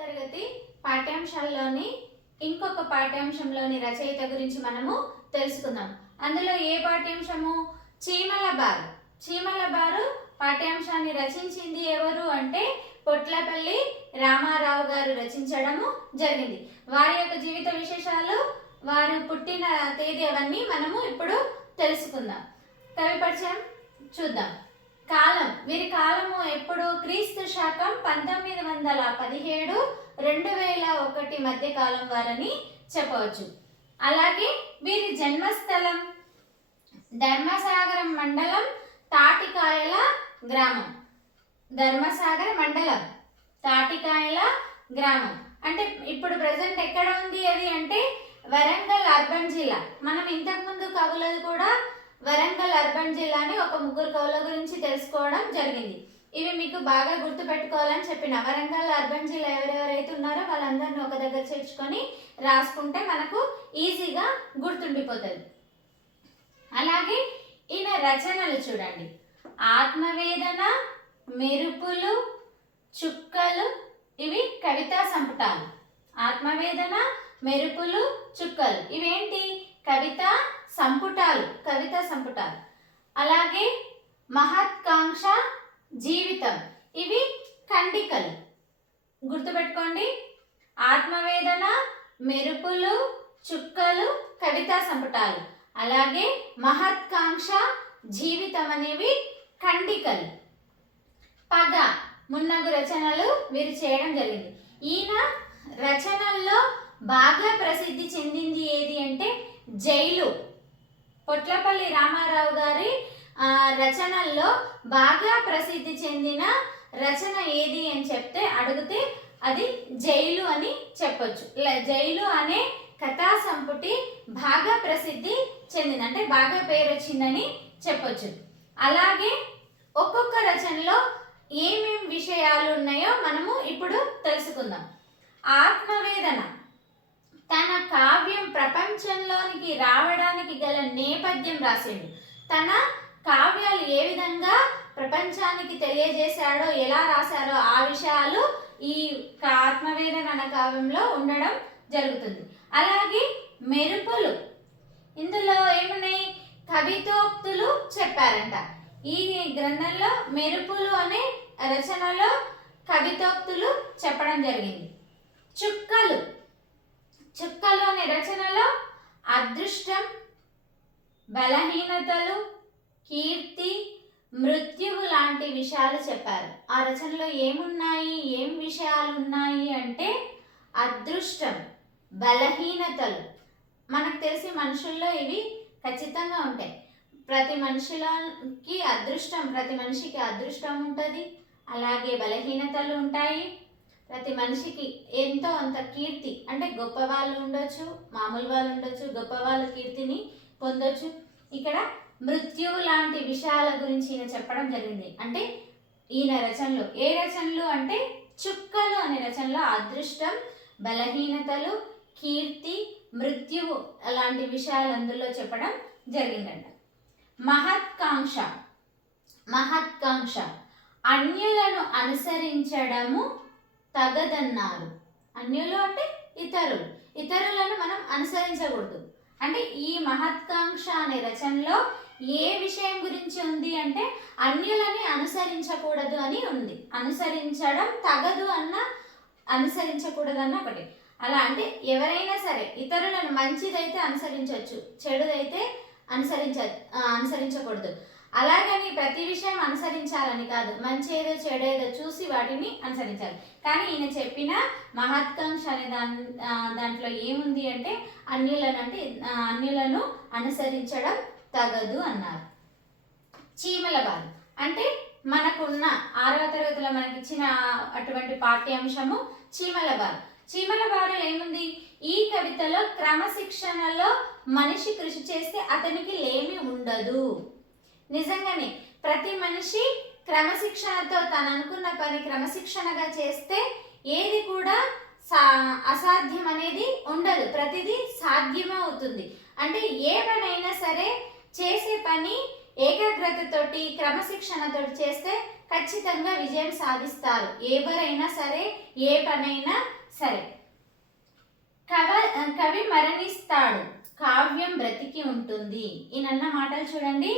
తరగతి పాఠ్యాంశాల్లోని ఇంకొక పాఠ్యాంశంలోని రచయిత గురించి మనము తెలుసుకుందాం. అందులో ఏ పాఠ్యాంశము? చీమల బారు. చీమల బారు పాఠ్యాంశాన్ని రచించింది ఎవరు అంటే పొట్లపల్లి రామారావు గారు రచించడము జరిగింది. వారి యొక్క జీవిత విశేషాలు, వారు పుట్టిన తేదీ అవన్నీ మనము ఇప్పుడు తెలుసుకుందాం. కవి పరిచయం చూద్దాం. కాలం, వీరి కాలము ఎప్పుడు? క్రీస్తు శకం 1917 2001 మధ్య కాలం వారని చెప్పవచ్చు. అలాగే వీరి జన్మస్థలం ధర్మసాగరం మండలం తాటికాయల గ్రామం. ధర్మసాగర మండలం తాటికాయల గ్రామం అంటే ఇప్పుడు ప్రజెంట్ ఎక్కడ ఉంది అది అంటే వరంగల్ అర్బన్ జిల్లా. మనం ఇంతకుముందు కవులది కూడా వరంగల్ అర్బన్ జిల్లాని ఒక ముగ్గురు కవుల గురించి తెలుసుకోవడం జరిగింది. ఇవి మీకు బాగా గుర్తు పెట్టుకోవాలని చెప్పిన. వరంగల్ అర్బన్ జిల్లా ఎవరెవరైతే ఉన్నారో వాళ్ళందరినీ ఒక దగ్గర చేర్చుకొని రాసుకుంటే మనకు ఈజీగా గుర్తుండిపోతుంది. అలాగే ఈయన రచనలు చూడండి. ఆత్మవేదన, మెరుపులు, చుక్కలు, ఇవి కవితా సంపుటాలు. ఆత్మవేదన, మెరుపులు, చుక్కలు ఇవేంటి? కవితా సంపుటాలు, కవితా సంపుటాలు. అలాగే మహత్కాంక్ష, జీవితం, ఇవి ఖండికలు. గుర్తుపెట్టుకోండి. ఆత్మవేదన, మెరుపులు, చుక్కలు కవితా సంపుటాలు. అలాగే మహత్కాంక్ష, జీవితం అనేవి ఖండికలు. పగ మున్నగు రచనలు వీరు చేయడం జరిగింది. ఈయన రచనల్లో బాగా ప్రసిద్ధి చెందింది ఏది అంటే జైలు. పొట్లపల్లి రామారావు గారి రచనల్లో బాగా ప్రసిద్ధి చెందిన రచన ఏది అని అడిగితే అది జైలు అని చెప్పొచ్చు. జైలు అనే కథా సంపుటి బాగా ప్రసిద్ధి చెందింది, అంటే బాగా పేరు వచ్చిందని చెప్పొచ్చు. అలాగే ఒక్కొక్క రచనలో ఏమేమి విషయాలు ఉన్నాయో మనము ఇప్పుడు తెలుసుకుందాం. ఆత్మవేదన తన కావ్యం ప్రపంచంలోనికి రావడానికి గల నేపథ్యం రాసిండు. తన కావ్యాలు ఏ విధంగా ప్రపంచానికి తెలియజేశాడో, ఎలా రాశారో ఆ విషయాలు ఈ ఆత్మవేదన అనే కావ్యంలో ఉండడం జరుగుతుంది. అలాగే మెరుపులు, ఇందులో ఏమున్నాయి? కవితోక్తులు చెప్పారంట. ఈ గ్రంథంలో మెరుపులు అనే రచనలో కవితోక్తులు చెప్పడం జరిగింది. చుక్కలు, చుక్కలు అనే రచనలో అదృష్టం, బలహీనతలు, కీర్తి, మృత్యువు లాంటి విషయాలు చెప్పారు. ఆ రచనలో ఏమున్నాయి, ఏం విషయాలు ఉన్నాయి అంటే అదృష్టం, బలహీనతలు. మనకు తెలిసి మనుషుల్లో ఇవి ఖచ్చితంగా ఉంటాయి. ప్రతి మనిషికి అదృష్టం ఉంటుంది. అలాగే బలహీనతలు ఉంటాయి. ప్రతి మనిషికి ఎంతో అంత కీర్తి, అంటే గొప్ప వాళ్ళు ఉండొచ్చు, మామూలు వాళ్ళు ఉండొచ్చు, గొప్ప వాళ్ళ కీర్తిని పొందొచ్చు. ఇక్కడ మృత్యువు లాంటి విషయాల గురించి ఈయన చెప్పడం జరిగింది. అంటే ఈయన రచనలు ఏ రచనలు అంటే చుక్కలు అనే రచనలో అదృష్టం, బలహీనతలు, కీర్తి, మృత్యువు అలాంటి విషయాలు అందులో చెప్పడం జరిగిందంట. మహత్కాంక్ష, మహత్కాంక్ష అన్యులను అనుసరించడము తగదన్నారు. అన్యులు అంటే ఇతరులు, ఇతరులను మనం అనుసరించకూడదు. అంటే ఈ మహత్కాంక్ష అనే రచనలో ఏ విషయం గురించి ఉంది అంటే అన్యులని అనుసరించకూడదు అని ఉంది. అనుసరించడం తగదు అన్న, అనుసరించకూడదు అన్న ఒకటి. అలా అంటే ఎవరైనా సరే ఇతరులను మంచిదైతే అనుసరించవచ్చు, చెడుదైతే అనుసరించకూడదు. అలాగని ప్రతి విషయం అనుసరించాలని కాదు, మంచి ఏదో చెడేదో చూసి వాటిని అనుసరించాలి. కానీ ఈయన చెప్పిన మహత్కాంక్ష అనే దాంట్లో ఏముంది అంటే అన్యులను అనుసరించడం తగదు అన్నారు. చీమల బారు అంటే మనకున్న 6వ తరగతిలో మనకిచ్చిన అటువంటి పాఠ్యాంశము చీమల బారు. చీమల బారులో ఏముంది? ఈ కవితలో క్రమశిక్షణలో మనిషి కృషి చేస్తే అతనికి లేమి ఉండదు. నిజంగానే ప్రతి మనిషి క్రమశిక్షణతో తను అనుకున్న పని క్రమశిక్షణగా చేస్తే ఏది కూడా అసాధ్యం అనేది ఉండదు, ప్రతిదీ సాధ్యమే అవుతుంది. అంటే ఏ పనైనా సరే చేసే పని ఏకాగ్రతతోటి క్రమశిక్షణతోటి చేస్తే ఖచ్చితంగా విజయం సాధిస్తారు, ఎవరైనా సరే, ఏ పనైనా సరే. కవి మరణిస్తాడు, కావ్యం బ్రతికి ఉంటుంది. ఈయనన్న మాటలు చూడండి.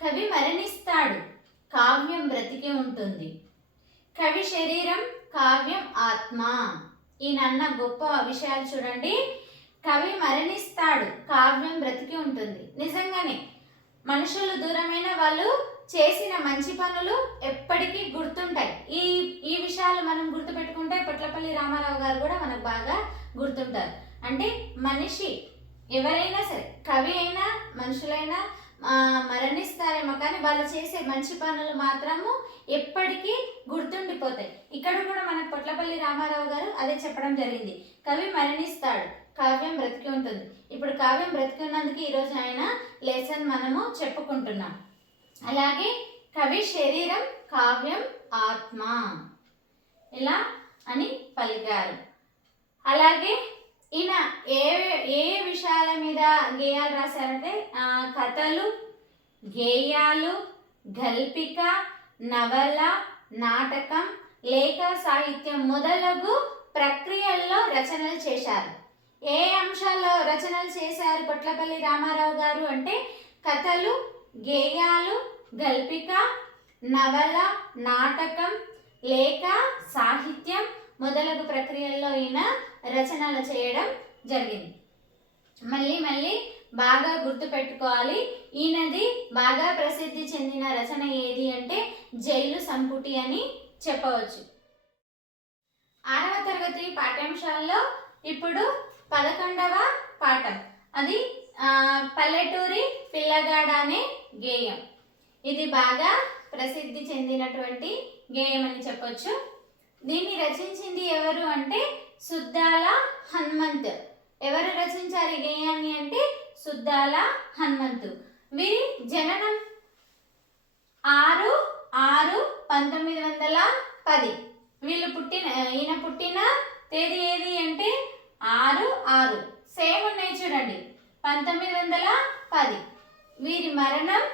కవి మరణిస్తాడు, కావ్యం బ్రతికి ఉంటుంది. కవి శరీరం, కావ్యం ఆత్మ. ఈయనన్న గొప్ప విషయాలు చూడండి. కవి మరణిస్తాడు, కావ్యం బ్రతికి ఉంటుంది. నిజంగానే మనుషులు దూరమైన వాళ్ళు చేసిన మంచి పనులు ఎప్పటికీ గుర్తుంటాయి. ఈ ఈ విషయాలు మనం గుర్తుపెట్టుకుంటే పొట్లపల్లి రామారావు గారు కూడా మనకు బాగా గుర్తుంటారు. అంటే మనిషి ఎవరైనా సరే, కవి అయినా మనుషులైనా మరణిస్తారేమో, కానీ వాళ్ళు చేసే మంచి పనులు మాత్రము ఎప్పటికీ గుర్తుండిపోతాయి. ఇక్కడ కూడా మనకు పొట్లపల్లి రామారావు గారు అదే చెప్పడం జరిగింది. కవి మరణిస్తాడు, కావ్యం బ్రతికి ఉంటుంది. ఇప్పుడు కావ్యం బ్రతికి ఉన్నందుకు ఈరోజు ఆయన లెసన్ మనము చెప్పుకుంటున్నాం. అలాగే కవి శరీరం, కావ్యం ఆత్మ, ఇలా అని పలికారు. అలాగే ఈయన ఏ ఏ విషయాల మీద గేయాలు రాశారంటే కథలు, గేయాలు, గల్పిక, నవల, నాటకం, లేఖ సాహిత్యం మొదలగు ప్రక్రియల్లో రచనలు చేశారు. ఏ అంశాల్లో రచనలు చేశారు పొట్లపల్లి రామారావు గారు అంటే కథలు, గేయాలు, గల్పిక, నవల, నాటకం, లేఖ సాహిత్యం మొదలగు ప్రక్రియల్లో ఈయన రచనలు చేయడం జరిగింది. మళ్ళీ బాగా గుర్తు పెట్టుకోవాలి. ఈయనది బాగా ప్రసిద్ధి చెందిన రచన ఏది అంటే జైలు సంపుటి అని చెప్పవచ్చు. 6వ తరగతి పాఠ్యాంశాల్లో ఇప్పుడు 11వ పాఠం, అది పల్లెటూరి పిల్లగాడ అనే గేయం. ఇది బాగా ప్రసిద్ధి చెందినటువంటి గేయం అని చెప్పొచ్చు. దీన్ని రచించింది ఎవరు అంటే సుద్దాల హనుమంత్. ఎవరు రచించారు ఈ గేయాన్ని అంటే సుద్దాల హనుమంతు. వీరి జననం 6/6/1910. ఈయన పుట్టిన తేదీ ఏది అంటే 6/6. సేమ్ ఉన్నాయి చూడండి, 1910. వీరి మరణం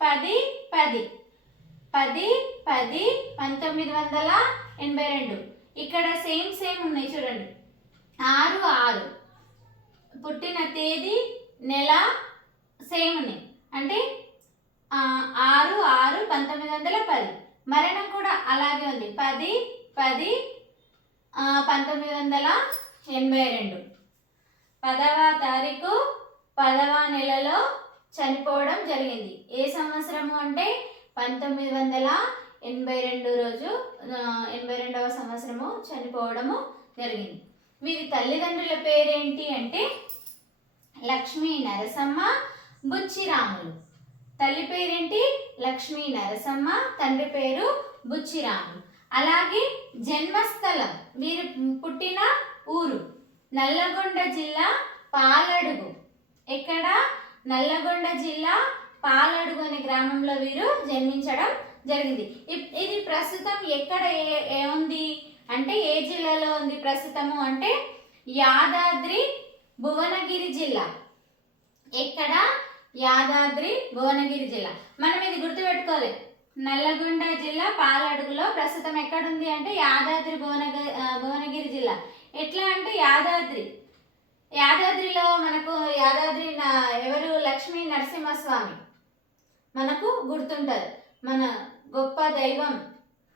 10/10/1982. ఇక్కడ సేమ్ ఉన్నాయి చూడండి. 6/6 పుట్టిన తేదీ, నెల సేమ్ ఉన్నాయి. అంటే 6/6/1910. మరణం కూడా అలాగే ఉంది, 10/10/1982. 10వ తారీఖు 10వ నెలలో చనిపోవడం జరిగింది. ఏ సంవత్సరము అంటే 1982 రోజు 82వ సంవత్సరము చనిపోవడము జరిగింది. వీరి తల్లిదండ్రుల పేరేంటి అంటే లక్ష్మీ నరసమ్మ, బుచ్చిరాములు. తల్లి పేరేంటి లక్ష్మీ నరసమ్మ, తండ్రి పేరు బుచ్చిరాములు. అలాగే జన్మస్థలం, వీరు పుట్టిన ఊరు నల్లగొండ జిల్లా పాలడుగు. ఎక్కడ? నల్లగొండ జిల్లా పాలడుగు అనే గ్రామంలో వీరు జన్మించడం జరిగింది. ఇది ప్రస్తుతం ఎక్కడ ఉంది అంటే ఏ జిల్లాలో ఉంది ప్రస్తుతము అంటే యాదాద్రి భువనగిరి జిల్లా. ఎక్కడ? యాదాద్రి భువనగిరి జిల్లా. మనం ఇది గుర్తుపెట్టుకోవాలి. నల్లగొండ జిల్లా పాలడుగులో ప్రస్తుతం ఎక్కడుంది అంటే యాదాద్రి భువనగిరి జిల్లా. ఎట్లా అంటే యాదాద్రిలో మనకు ఎవరు? లక్ష్మీ నరసింహస్వామి మనకు గుర్తుంటారు. మన గొప్ప దైవం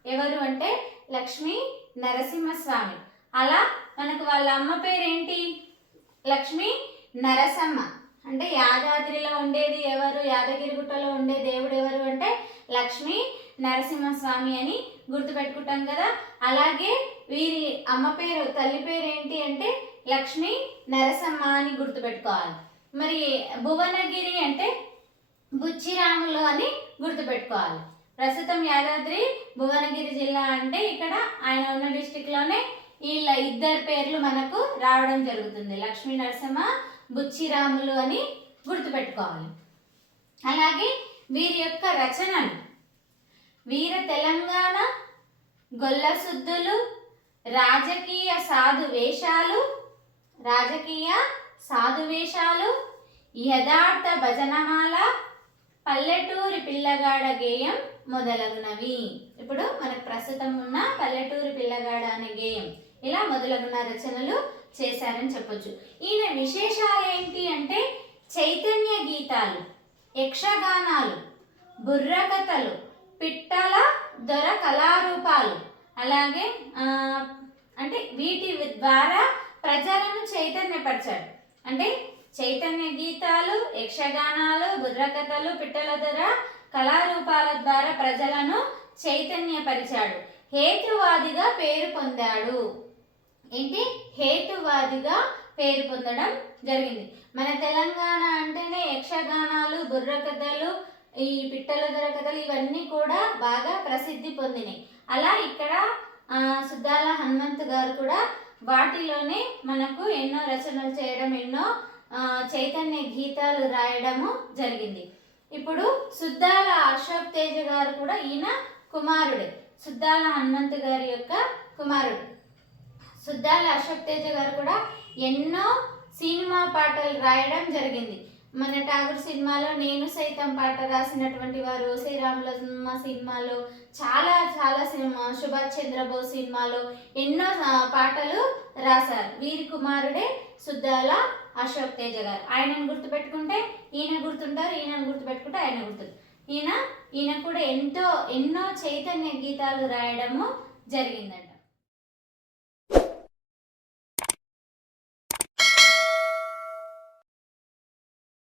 ఎవరు అంటే లక్ష్మీ నరసింహస్వామి. అలా మనకు వాళ్ళ అమ్మ పేరేంటి? లక్ష్మీ నరసమ్మ. అంటే యాదాద్రిలో ఉండేది ఎవరు? యాదగిరిగుట్టలో ఉండే దేవుడు ఎవరు అంటే లక్ష్మీ నరసింహస్వామి అని గుర్తుపెట్టుకుంటాం కదా. అలాగే వీరి అమ్మ పేరు, తల్లి పేరు ఏంటి అంటే లక్ష్మీ నరసమ్మ అని గుర్తుపెట్టుకోవాలి. మరి భువనగిరి అంటే బుచ్చిరాములు అని గుర్తుపెట్టుకోవాలి. ప్రస్తుతం యాదాద్రి భువనగిరి జిల్లా అంటే ఇక్కడ ఆయన ఉన్న డిస్టిక్లోనే వీళ్ళ ఇద్దరు పేర్లు మనకు రావడం జరుగుతుంది, లక్ష్మీ నరసమ్మ, బుచ్చిరాములు అని గుర్తుపెట్టుకోవాలి. అలాగే వీరి యొక్క రచనలు వీర తెలంగాణ, గొల్లసుద్దులు, రాజకీయ సాధు వేషాలు, యథార్థ భజనమాల, పల్లెటూరి పిల్లగాడ గేయం మొదలగునవి. ఇప్పుడు మనకు ప్రస్తుతం ఉన్న పల్లెటూరు పిల్లగాడ అనే గేయం ఇలా మొదలగున రచనలు చేశారని చెప్పొచ్చు. ఈయన విశేషాలు ఏంటి అంటే చైతన్య గీతాలు, యక్షగానాలు, బుర్రకథలు, పిట్టల దొర కళారూపాలు, అలాగే అంటే వీటి ద్వారా ప్రజలను చైతన్యపరిచాడు. అంటే చైతన్య గీతాలు, యక్షగానాలు, బుర్రకథలు, పిట్టల దొర కళారూపాల ద్వారా ప్రజలను చైతన్యపరిచాడు. హేతువాదిగా పేరు పొందాడు. ఏంటి? హేతువాదిగా పేరు పొందడం జరిగింది. మన తెలంగాణ అంటేనే యక్షగానాలు, బుర్రకథలు, ఈ పిట్టల దొర కథలు ఇవన్నీ కూడా బాగా ప్రసిద్ధి పొందినాయి. అలా ఇక్కడ సుద్దాల హనుమంతు గారు కూడా వాటిలోనే మనకు ఎన్నో రచనలు చేయడం, ఎన్నో చైతన్య గీతాలు రాయడము జరిగింది. ఇప్పుడు సుద్దాల అశోక్ తేజ గారు కూడా ఈయన కుమారుడే, సుద్దాల హనుమంతు గారి యొక్క కుమారుడు. సుద్దాల అశోక్ తేజ గారు కూడా ఎన్నో సినిమా పాటలు రాయడం జరిగింది. మన ఠాగూర్ సినిమాలో నేను సైతం పాట రాసినటువంటి వారు, శ్రీరాములమ్మ సినిమాలో, చాలా చాలా సినిమా, సుభాష్ చంద్రబోస్ సినిమాలో ఎన్నో పాటలు రాశారు. వీరి కుమారుడే సుద్దాల అశోక్ తేజ గారు. ఆయనను గుర్తుపెట్టుకుంటే ఈయన గుర్తుంటారు, ఈయనను గుర్తుపెట్టుకుంటే ఆయన గుర్తుంది. ఈయన కూడా ఎన్నో చైతన్య గీతాలు రాయడము జరిగిందంట.